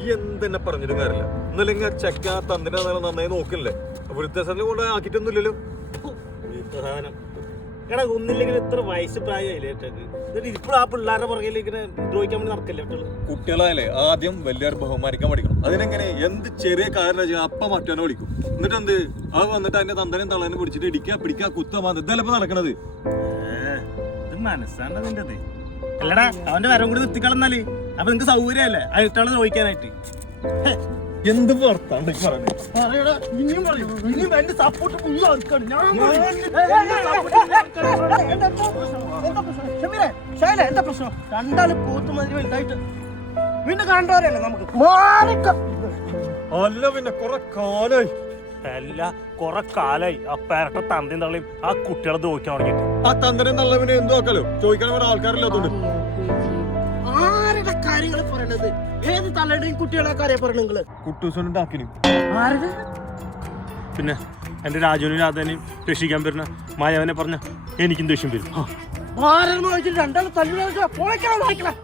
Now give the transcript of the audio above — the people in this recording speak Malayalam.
ഈ എന്തെന്നെ പറഞ്ഞിട്ടും കാര്യമില്ല. എന്നല്ലെങ്കിൽ ചെക്ക തന്നിനെ നന്നായി നോക്കില്ലേ, വൃദ്ധസദനം കൊണ്ട് ആക്കിയിട്ടൊന്നുമില്ലല്ലോ. എടാ ഒന്നില്ലെങ്കിൽ ഇത്ര വയസ്സ് പ്രായമായില്ലേ എന്നിട്ട് ഇപ്പോഴും ആ പിള്ളേരുടെ പുറകിൽ ഇങ്ങനെ ദ്രോഹിക്കാൻ വേണ്ടി നടക്കല്ലേ കുട്ടികളായാലേ ആദ്യം വലിയൊരു ബഹുമാനിക്കാൻ പഠിക്കണം. അതിനെങ്ങനെ എന്ത് ചെറിയ കാര്യം അപ്പ മറ്റവനെ വിളിക്കും. എന്നിട്ട് എന്ത് അത് വന്നിട്ട് അതിന്റെ തന്തനും തള്ളനും പിടിച്ചിട്ട് ഇടിക്കുക പിടിക്കുക കുത്തുക ഇതല്ലേ ഇപ്പൊ നടക്കണത്. ഇത് മനസ്സാണ് നിന്റെത്. അല്ലടാ അവന്റെ വരം കൂടി നിർത്തിക്കളന്നാല് അപ്പൊ നിങ്ങക്ക് സൗകര്യമല്ലേ അയാളെ ദ്രോഹിക്കാനായിട്ട്. എന്ത് പുറത്താണ് എന്താ പ്രശ്നം? രണ്ടാള് പോത്തുമതി വലുതായിട്ട് വീണ്ടും കണ്ടവരല്ലേ നമുക്ക്. അല്ല പിന്നെ കൊറേ കാലായി കൊറേ കാലായി ആ പേരട്ട തന്തയും തള്ളയും ആ കുട്ടികളെ ദ്രോഹിക്കാൻ തുടങ്ങിയിട്ട്. ആ തന്തനും തള്ളവിനെ എന്തോ ആക്കാലോ ചോദിക്കാൻ വേറെ ആൾക്കാരില്ലാത്തോണ്ട്. ആരുടെ കാര്യങ്ങൾ പറയണത്? ഏത് തള്ളയുടെയും കുട്ടികളെ കാര്യം പറയണ നിങ്ങള്? കുട്ടൂസനുണ്ടാക്കിനും ആരുടെ? പിന്നെ എന്റെ രാജുവിനും രാധനെയും രക്ഷിക്കാൻ വരുന്ന മായവനെ പറഞ്ഞ എനിക്കും ദേഷ്യം വരും. ആരെന്ന് ചോദിച്ചിട്ട് രണ്ടാളും തല്ലുക.